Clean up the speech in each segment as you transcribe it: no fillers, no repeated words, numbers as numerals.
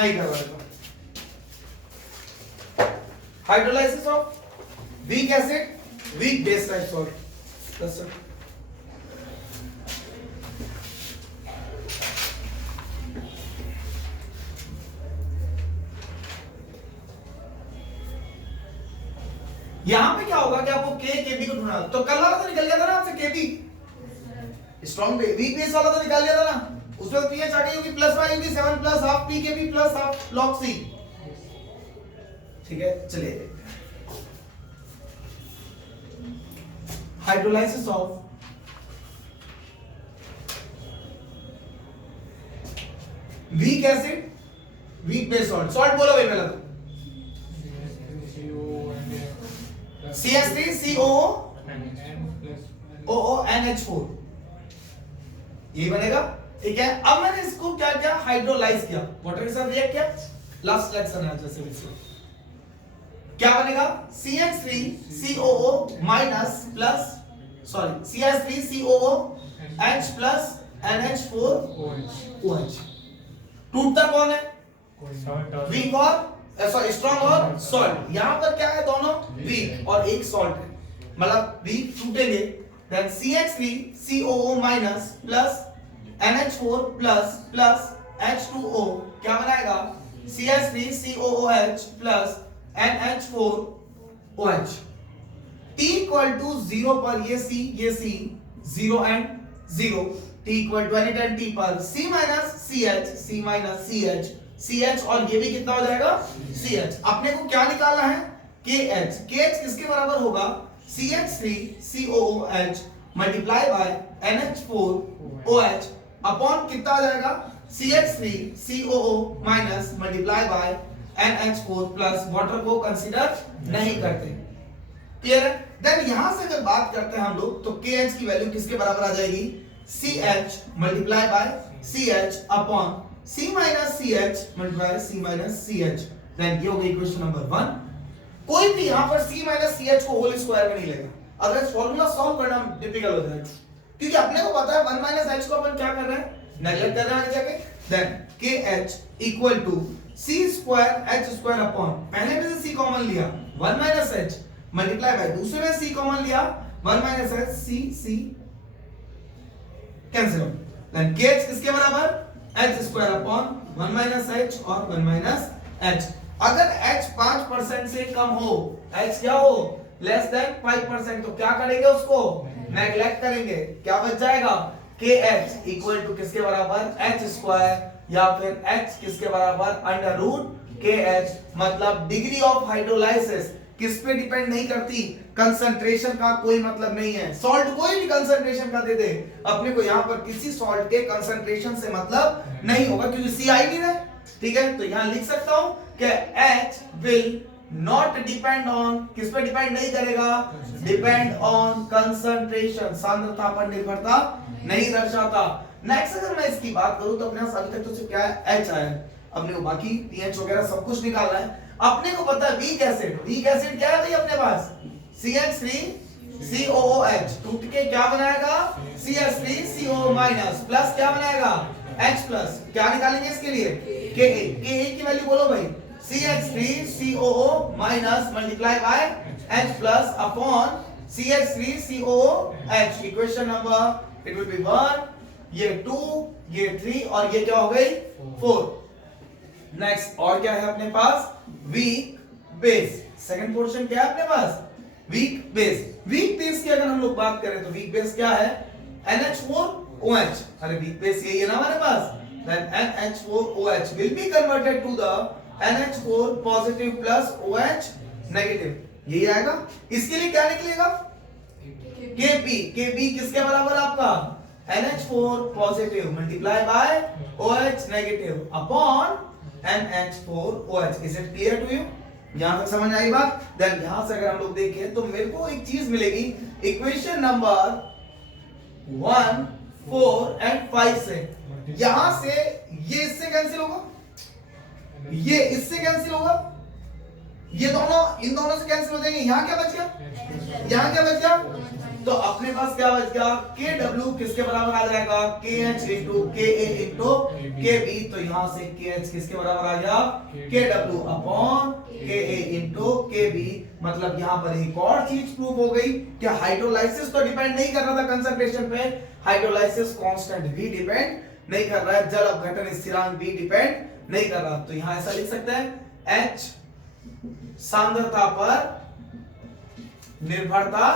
मैं ही करवा देता हूं। Hydrolysis of weak acid, weak base type salt. यहां पे क्या होगा कि आपको के केबी को ढूंढना, तो कल वाला तो निकल गया था ना आपसे केबी, स्ट्रॉन्ग वीक बेस वाला तो निकाल लिया था ना, उसमें पीएच आ गई होगी प्लस वाई होगी 7 plus half pKb plus half log c. ठीक है, चलिए देखते हैं hydrolysis of weak acid, weak base salt. Salt बोलो भाई पहले तो CH3COONH4 ये बनेगा। ठीक है, अब मैंने इसको क्या किया, हाइड्रोलाइज किया, वाटर के साथ रिएक्ट किया, लास्ट रिएक्शन है जैसे क्या बनेगा, CH3COO minus plus sorry CH3COOH plus NH4OH। टूटता कौन है, वीक और सॉरी स्ट्रॉन्ग और सॉल्ट। यहां पर क्या है, दोनों वीक और एक सॉल्ट है, मतलब वीक टूटेंगे। Then CH3COO minus plus NH4 plus plus H2O क्या बनाएगा, CH3COOH plus NH4OH। T equal to 0 पर ये C 0 and 0, T equal to any time T पर C माइनस CH CH और ये भी कितना हो जाएगा CH। अपने को क्या निकालना है, KH। KH किसके बराबर होगा, CH3COOH multiply by NH4OH upon कितना आ जाएगा, CH3COO minus multiply by NH4 plus water को कंसीडर नहीं करते। क्लियर है। देन यहां से अगर बात करते हैं हम लोग तो KH की वैल्यू किसके बराबर आ जाएगी, CH multiply by CH upon C minus CH multiply C minus CH। Then ये हो गई इक्वेशन नंबर 1। कोई भी यहां पर C माइनस CH को होल स्क्वायर में नहीं लेगा, अदरवाइज फार्मूला सॉल्व करना डिफिकल्ट हो जाएगा, क्योंकि अपने को पता है 1 माइनस H को अपन क्या कर रहे हैं, नेगलेक्ट कर रहे हैं आगे जाके। Then KH equal to C square H square upon, पहले में से C कॉमन लिया 1 माइनस H मल्टीप्लाई बाय दूसरे में C कॉमन लिया 1 माइनस H, C कैंसिल हो। देन KH किसके बराबर, H square upon 1 minus H और 1 माइनस H। अगर H 5% से कम हो, H क्या हो, लेस देन 5%, तो क्या करेंगे, उसको नेगलेक्ट करेंगे। क्या बच जाएगा, KH इक्वल टू किसके बराबर, H स्क्वायर या फिर H किसके बराबर अंडर रूट KH। मतलब डिग्री ऑफ हाइड्रोलाइसिस किस पे डिपेंड नहीं करती, कंसंट्रेशन का कोई मतलब नहीं है। सॉल्ट कोई भी कंसंट्रेशन का दे दे, अपने को यहाँ पर किसी सॉल्ट के कंसंट्रेशन से मतलब नहीं होगा, क्योंकि C आई नहीं है। ठीक है, तो यहाँ लिख सकता हूं कि H will not depend on, किस पे डिपेंड नहीं करेगा, डिपेंड ऑन कंसंट्रेशन, सांद्रता पर निर्भरता नहीं दर्शाता। नेक्स्ट अगर मैं इसकी बात करूं तो अपने पास अभी तक तो सिर्फ क्या है, H आया है, अपने को बाकी pH वगैरह सब कुछ निकालना है। अपने को पता है वीक एसिड, वीक एसिड क्या है भाई अपने पास, CH3COOH टूट के क्या बनाएगा, CH3CO माइनस प्लस क्या बनाएगा, H प्लस। क्या निकालेंगे इसके लिए, Ka। Ka की वैल्यू बोलो भाई, CH3COO minus multiply by H plus upon CH3COOH। Equation number it will be 1, ये 2, ये 3 और ये क्या हो गई 4। नेक्स्ट और क्या है अपने पास, वीक बेस। सेकंड पोर्शन क्या है अपने पास, वीक बेस। वीक बेस की अगर हम लोग बात करें तो वीक बेस क्या है, NH4OH। अरे वीक बेस यही है ना हमारे पास, then NH4OH will be converted to the NH4 positive plus OH negative, यही आएगा। इसके लिए क्या निकलेगा, Kp। Kp किसके बराबर आपका, NH4 positive multiply by OH negative upon NH4OH। Is it clear to you, यहां तक समझ आई बात। देन यहां से अगर हम लोग देखें तो मेरे को एक चीज मिलेगी, इक्वेशन नंबर 1, 4 एंड 5 से, यहां से ये इससे कैंसिल होगा, ये इससे कैंसिल होगा, ये दोनों इन दोनों से कैंसिल हो जाएंगे। यहां क्या बच गया, यहां क्या बच गया तो अपने पास क्या बच गया, के डब्ल्यू किसके बराबर आ जाएगा, के एच इंटू के ए इंटू के बी। तो यहां से के एच किसके बराबर आ गया, के डब्ल्यू अपॉन के ए इंटू के बी। मतलब यहां पर एक और चीज प्रूव हो गई कि हाइड्रोलाइसिस तो डिपेंड नहीं कर रहा था कंसंट्रेशन पे, हाइड्रोलाइसिस कांस्टेंट भी डिपेंड नहीं कर रहा है, जल अपघटन स्थिरांक भी डिपेंड नहीं कर रहा। तो यहां ऐसा लिख सकते हैं, एच सांद्रता पर निर्भरता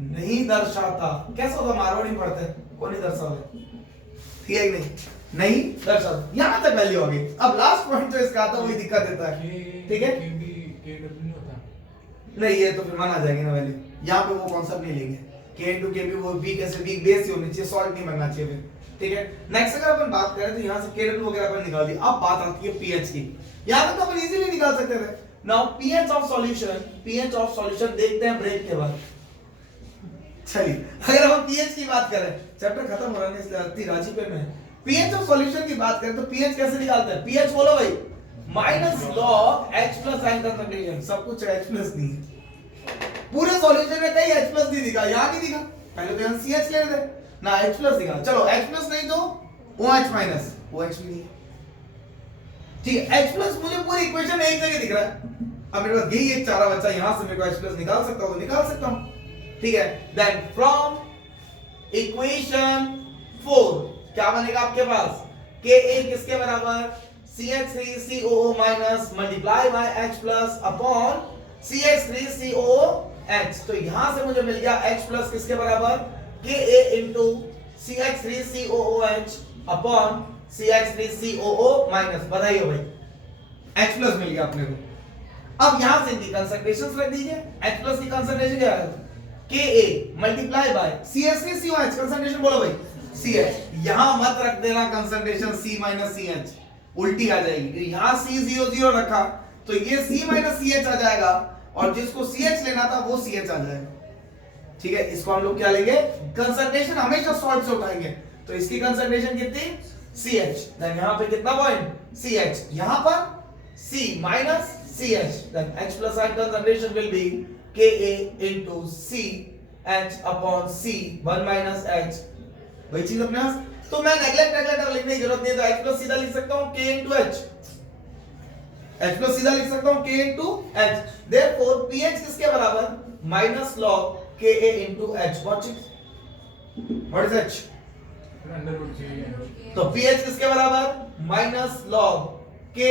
नहीं दर्शाता। कैसा होगा, मारवाड़ी पढ़ते कौन नहीं दर्शावे, ठीक है नहीं, नहीं दर्शाता। यहां तक वैल्यू आ गई। अब लास्ट पॉइंट तो इसका आता वही दिक्कत देता है, ठीक है नहीं, ये तो फिर माना जाएगी ना वैल्यू, यहाँ पे वो कॉन्सेप्ट नहीं लेंगे, के इनटू के भी वो बी कैसे बी बेस ही होनी चाहिए, सॉल्ट नहीं बनना चाहिए फिर, ठीक है। नेक्स्ट अगर अपन बात करें तो यहाँ से के डब्ल्यू वगैरह अपन निकाल दी। अब बात आती है पीएच की, यहाँ तक तो अपन इजीली निकाल सकते थे। नाउ पीएच ऑफ सॉल्यूशन देखते हैं ब्रेक के बाद। चलिए अगर हम पीएच की बात करें, चैप्टर खत्म हो रहा है इसलिए अति राजी पे में, पीएच ऑफ सॉल्यूशन की बात करें तो पीएच कैसे निकालते हैं, पीएच बोलो भाई minus log H plus sign concentration. सब कुछ H प्लस नहीं है, पूरे सॉल्यूशन में कहीं H प्लस नहीं दिखा, यहां नहीं दिखा, पहले तो यहां CH ले लेते ना, H प्लस दिखा। चलो H प्लस नहीं तो OH माइनस, OH भी नहीं है, ठीक है। H प्लस मुझे पूरी इक्वेशन में एक जगह दिख रहा है। अब मेरे पास यही एक चारा बच्चा, यहां से मेरे को H प्लस निकाल सकता हूं तो निकाल सकता हूं, ठीक है। देन फ्रॉम इक्वेशन 4 क्या बनेगा आपके पास, Ka किसके बराबर, CH3COO minus multiply by H plus upon CH3COOH। तो यहां से मुझे मिल गया H प्लस किसके बराबर, Ka into CH3COOH upon CH3COO minus, बताइए भाई H प्लस मिल गया अपने को। अब यहां से इनकी कंसंट्रेशंस रख दीजिए, H प्लस की कंसंट्रेशन क्या है, Ka multiply by CH3COH, concentration बोलो भाई CH, यहां मत रख देना कंसंट्रेशन C माइनस CH, उल्टी आ जाएगी। यहां C00 रखा तो ये C माइनस CH आ जाएगा, और जिसको CH लेना था वो CH आ जाएगा, ठीक है। इसको हम लोग क्या लेंगे, कंसंट्रेशन हमेशा सॉल्ट से उठाएंगे, तो इसकी कंसंट्रेशन कितनी, CH, देन यहां पे कितना पॉइंट CH, यहां पर C minus CH, then H plus I concentration will be Ka into CH upon C 1 minus H, वही चीज अपने पास। तो मैं नेगलेक्ट लिखने की जरूरत नहीं है, तो H प्लस सीधा लिख सकता हूं K into H, H plus सीधा लिख सकता हूं K into H। therefore pH किसके बराबर, minus log Ka into H। what is H, तो pH किसके बराबर, minus log Ka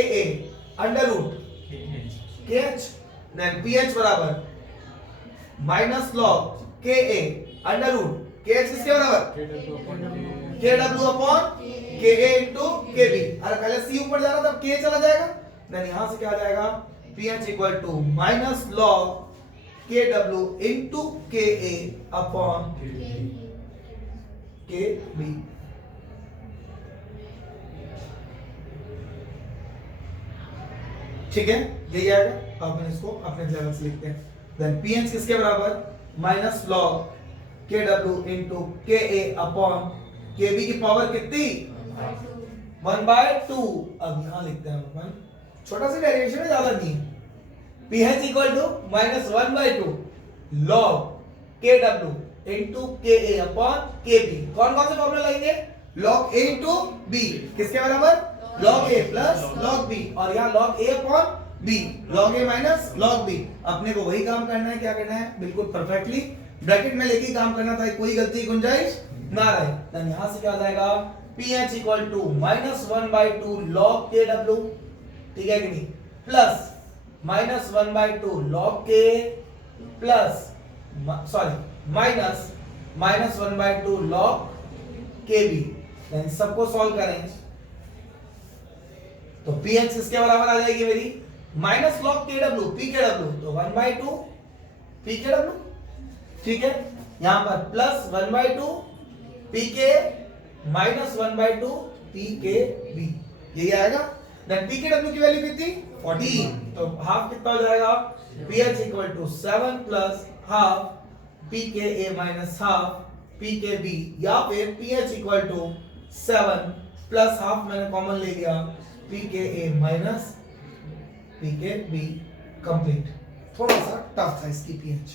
under root KH, then pH बराबर minus log Ka under root KH किसके बराबर, KW upon Ka into Kb। अरे पहले C ऊपर जा रहा था, K चला जाएगा, देन यहां से क्या आ जाएगा, pH equal to minus log Kw into Ka upon Kb। ठीक है, यही आएगा। अब अपन इसको अपने लेवल से लिखते हैं। देन pH किसके बराबर, minus log Kw into Ka upon Kb की पावर कितनी, 1/2। अब यहां लिखते हैं अपन, छोटा सा डेरिवेशन है, ज्यादा नहीं है। pH equal to minus 1/2 log Kw into Ka upon Kb। कौन कौन से फॉर्मूला लगेंगे, log A into B किसके बराबर, log A plus log B, और यहाँ log A upon B, log A minus log B। अपने को वही काम करना है, क्या करना है, बिल्कुल परफेक्टली ब्रैकेट में लेके काम करना था, कोई गलती गुंजाइश ना रहे। देन यहां से क्या आ जाएगा, pH equal to minus 1/2 log Kw, ठीक है कि नहीं, plus minus 1/2 log K plus minus 1/2 log Kb। Then सबको सॉल्व करें तो pH किसके बराबर आ जाएगी मेरी, माइनस log Kw pKw, तो 1/2 pKw, ठीक है। यहां पर प्लस 1/2 pK माइनस 1/2 pKb, यही आएगा। देन pKw की वैल्यू कितनी, 14, तो हाफ कितना हो जाएगा, pH equal to 7 plus half pKa minus half pKb, या फिर pH equal to 7 plus half, मैंने कॉमन ले लिया, pKa माइनस pKb कंप्लीट। थोड़ा सा टफ था इसकी pH,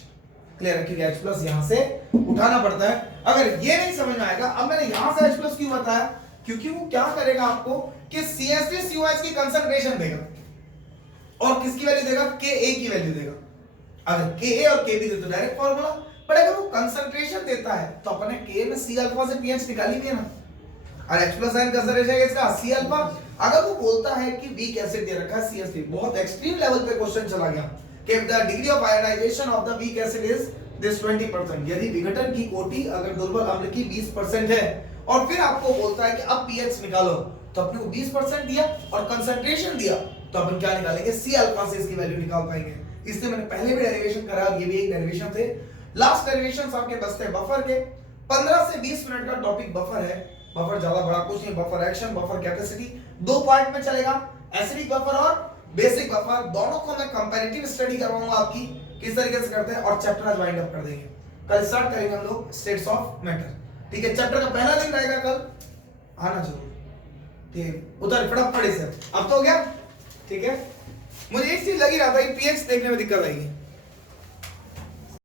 क्लियर है, क्योंकि H प्लस यहां से उठाना पड़ता है। अगर ये नहीं समझ में आएगा, अब मैंने यहां से H प्लस क्यों बताया, क्योंकि वो क्या करेगा आपको कि CH3COH की कंसंट्रेशन देगा और किसकी वैल्यू देगा, Ka की वैल्यू देगा। अगर Ka और Kb दे तो डायरेक्ट फॉर्मूला, पर अगर वो कंसंट्रेशन देता है तो अपने Ka में C अल्फा से pH निकाली भी है ना, और H प्लस आयन कंसंट्रेशन है इसका C अल्फा। अगर वो बोलता है कि वीक एसिड दे रखा है CH3, बहुत एक्सट्रीम लेवल पे क्वेश्चन चला गया कि the degree of ionization of the weak acid is this 20%, यदि विघटन की कोटि अगर दुर्बल अम्ल की 20% है और फिर आपको बोलता है कि अब pH निकालो, तो अपने को 20% दिया और कंसंट्रेशन दिया, तो अपन क्या निकालेंगे, C अल्फा से इसकी वैल्यू निकाल पाएंगे। इसलिए मैंने पहले भी डेरिवेशन करा, ये भी एक डेरिवेशन थे। लास्ट डेरिवेशंस आपके बचते हैं बफर के। 15 से 20 मिनट का टॉपिक बफर है। बफर ज्यादा बड़ा कुछ नहीं, बफर एक्शन, बफर कैपेसिटी, दो पार्ट में चलेगा, एसिडिक बफर और बेसिक बफर। दोनों को मैं कंपैरेटिव स्टडी करवाऊंगा आपकी किस तरीके से करते हैं, और चैप्टर आज वाइंड अप कर देंगे। कल स्टार्ट करेंगे हम लोग स्टेट्स ऑफ मैटर, ठीक है। चैप्टर का पहला दिन रहेगा कल, आना जरूर, ठीक है। उधर फटाफट से अब तो हो गया, ठीक है। मुझे एक चीज लगी रहा था, पीएच देखने में दिक्कत आएगी।